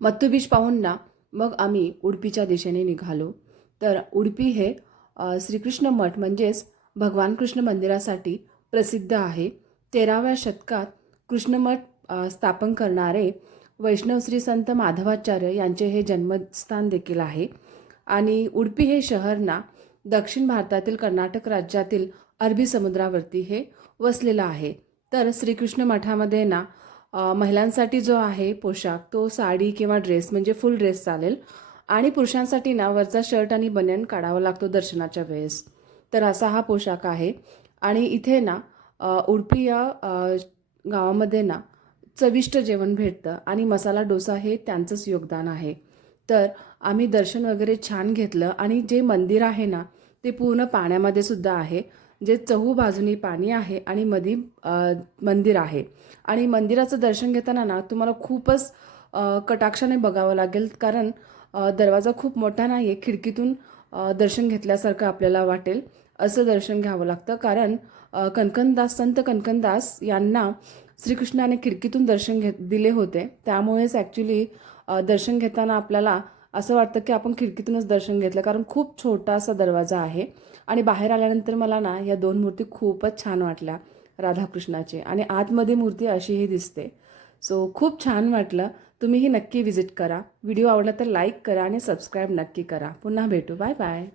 मत्तू beach पाहून ना मग आम्ही उडपीच्या दिशेने निघालो. तर उडपी हे श्रीकृष्ण मठ म्हणजेच भगवान कृष्ण मंदिरासाठी प्रसिद्ध आहे. 13व्या शतकात कृष्णमठ स्थापन करणारे वैष्णव श्री संत माधवाचार्य यांचे हे जन्मस्थान देखील आहे. आणि उडपी हे शहर ना दक्षिण भारतातील कर्नाटक राज्यातील अरबी समुद्रावरती हे वसलेलं आहे. तर श्रीकृष्ण मठामध्ये ना महिलांसाठी जो आहे पोशाख तो साडी किंवा ड्रेस म्हणजे फुल ड्रेस चालेल आणि पुरुषांसाठी ना वरचा शर्ट आणि बनियन काढावा लागतो दर्शनाच्या वेळेस. तर असा हा पोशाख आहे. आणि इथे ना उडपी या गावामध्ये ना चविष्ट जेवण भेटतं आणि मसाला डोसा हे त्यांचंच योगदान आहे. तर आम्ही दर्शन वगैरे छान घेतलं आणि जे मंदिर आहे ना ते पूर्ण पाण्यामध्ये सुद्धा आहे. जे चहू बाजूनी पाणी आहे आणि मध्ये मंदिर आहे. आणि मंदिराचं दर्शन घेताना ना तुम्हाला खूपच कटाक्षाने बघावं लागेल, कारण दरवाजा खूप मोठा नाही आहे. खिडकीतून दर्शन घेतल्यासारखं आपल्याला वाटेल असं दर्शन घ्यावं लागतं, कारण कनकनदास संत कनकनदास यांना श्रीकृष्णाने खिडकीतून दर्शन दिले होते. त्यामुळेच ॲक्च्युली दर्शन घेताना आपल्याला असं वाटतं की आपण खिडकीतूनच दर्शन घेतलं, कारण खूप छोटासा दरवाजा आहे. आणि बाहेर आल्यानंतर मला ना या दोन मूर्ती खूपच छान वाटल्या राधाकृष्णाची, आणि आतमध्ये मूर्ती अशीही दिसते. सो खूप छान वाटलं. तुम्हीही नक्की विजिट करा. व्हिडिओ आवडला तर लाईक करा आणि सबस्क्राईब नक्की करा. पुन्हा भेटू. Bye bye.